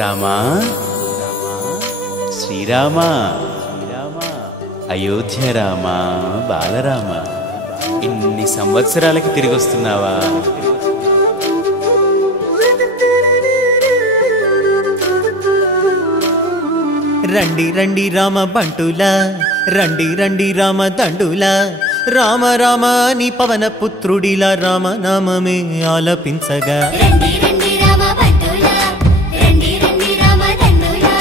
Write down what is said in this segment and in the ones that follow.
రామా శ్రీరామా అయోధ్య రామా బాలరామ ఇన్ని సంవత్సరాలకి తిరిగి వస్తున్నావా? రండి రండి రామ బంటులా, రండి రండి రామ దండులా, రామ రామ నీ పవన పుత్రుడిలా రామనామమే ఆలపించగా. రండి రండి రామ బంటులా, రండి రండి రామ దండులా,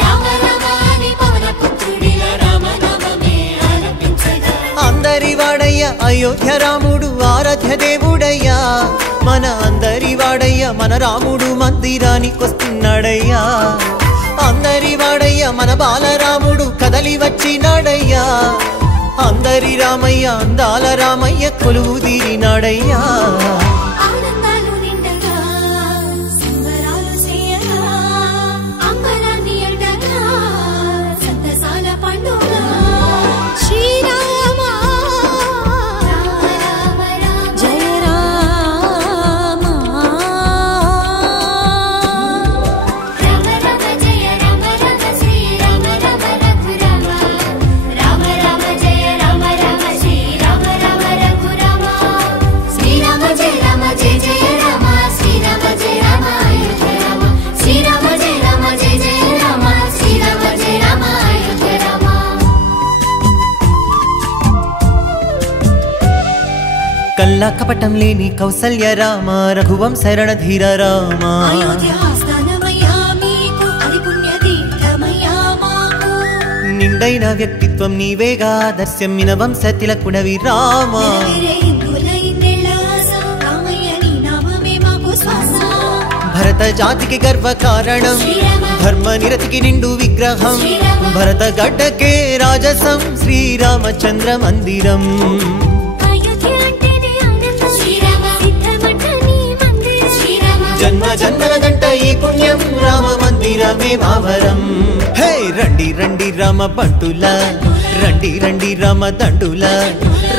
రామ రామ నీ పవన పుత్రుడిలా రామనామమే ఆలపించగా. అందరి వాడయ్య అయోధ్య రాముడు ఆరాధ్య దేవుడయ్యా, మన అందరి వాడయ్య మన రాముడు మందిరానికొస్తున్నాడయ్యా. అందరి వాడయ్య మన బాలరాముడు కదలి వచ్చినాడయ్యా. అందరి రామయ్య అందాల రామయ్య కొలువు తీరినాడయ్యా. ఆనందాలు నిండగా సంబరాలు చేయగా, అంబరాన్ని అండగా సంతసాల పండుగ. శ్రీరామ రామ రామ రామ జయ రామ, రామ రామ జయ రామ రామ శ్రీరామ రామ రఘురామ, రామ రామ జయ రామ రామ శ్రీరామ రామ రఘురామ, శ్రీరామ జయ రామ జయ జయ రామ, శ్రీరామ జయ రామ అయోధ్య రామ, శ్రీరామ జయ రామ జయ జయ రామ, శ్రీరామ జయ రామ అయోధ్య రామ. కల్లా కపటం లేని కౌసల్య రామ, రఘువంశ రణధీర రామ. అయోధ్య ఆస్థానమయ్యా మీకు, అది పుణ్యతీర్థమయ్యా మాకు. నిండైన వ్యక్తిత్వం నీవేగా, దర్శమ్మిన వంశ తిలకుడవి రామ. నెరవేరే హిందువుల ఇన్నేళ్ల ఆశ, రామయ్య నీ నామమే మాకు శ్వాస. భరత జాతికి గర్వ కారణం, శ్రీరామ ధర్మ నిరతికి నిండు విగ్రహం. శ్రీరామ భరత గడ్డకే రాజసం, శ్రీరామచంద్ర మందిరం. అయోధ్య అంటేనే ఆనందం, శ్రీరామ సిద్ధమంట నీ మందిరం. శ్రీరామ జన్మ జన్మల గంట ఈ పుణ్యం, రామ మందిరమే భావరం. హే రండి రండి రామ బంటులా, రండి రండి రామ దండులా,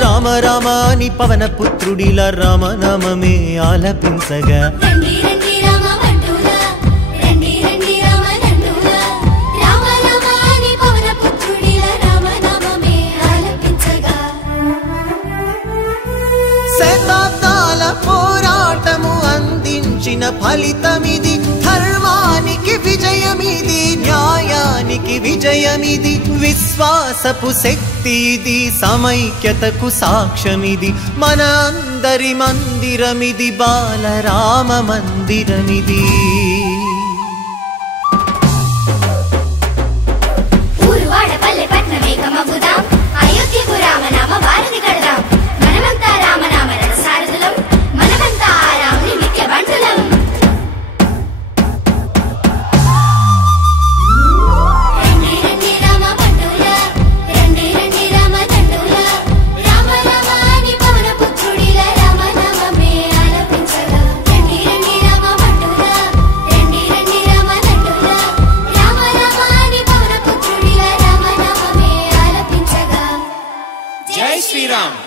రామ రామ నీ పవన పుత్రుడిలా రామనామమే ఆలపించగా. రండి రండి రామ బంటులా, రండి రండి రామ దండులా, రామ రామ నీ పవన పుత్రుడిలా రామనామమే ఆలపించగా. శతాబ్దాల పోరాటము అందించిన ఫలితమిది, ధర్మానికి విజయమిది, న్యాయానికి విజయమిది, విశ్వాసపు శక్తి ఇది, సమైక్యతకు సాక్ష్యమిది, మన అందరి మందిరమిది, బాలరామ మందిరమిది. ఊరువాడ పల్లె పట్నమేకమవుదాం, అయోధ్యకు రామనామ వారధి కడదాం. మనమంతా రామనామ రథసారథులం, మనమంతా ఆ రాముని నిత్య బంటులం. రండి రండి రామ బంటులా, రండి రండి రామ దండులా, రామ రామ నీ పవన పుత్రుడిలా రామనామమే ఆలపించగా. రండి రండి రామ బంటులా, రండి రండి రామ దండులా, రామ రామ నీ పవన పుత్రుడిలా రామనామమే ఆలపించగా. జై శ్రీరామ్.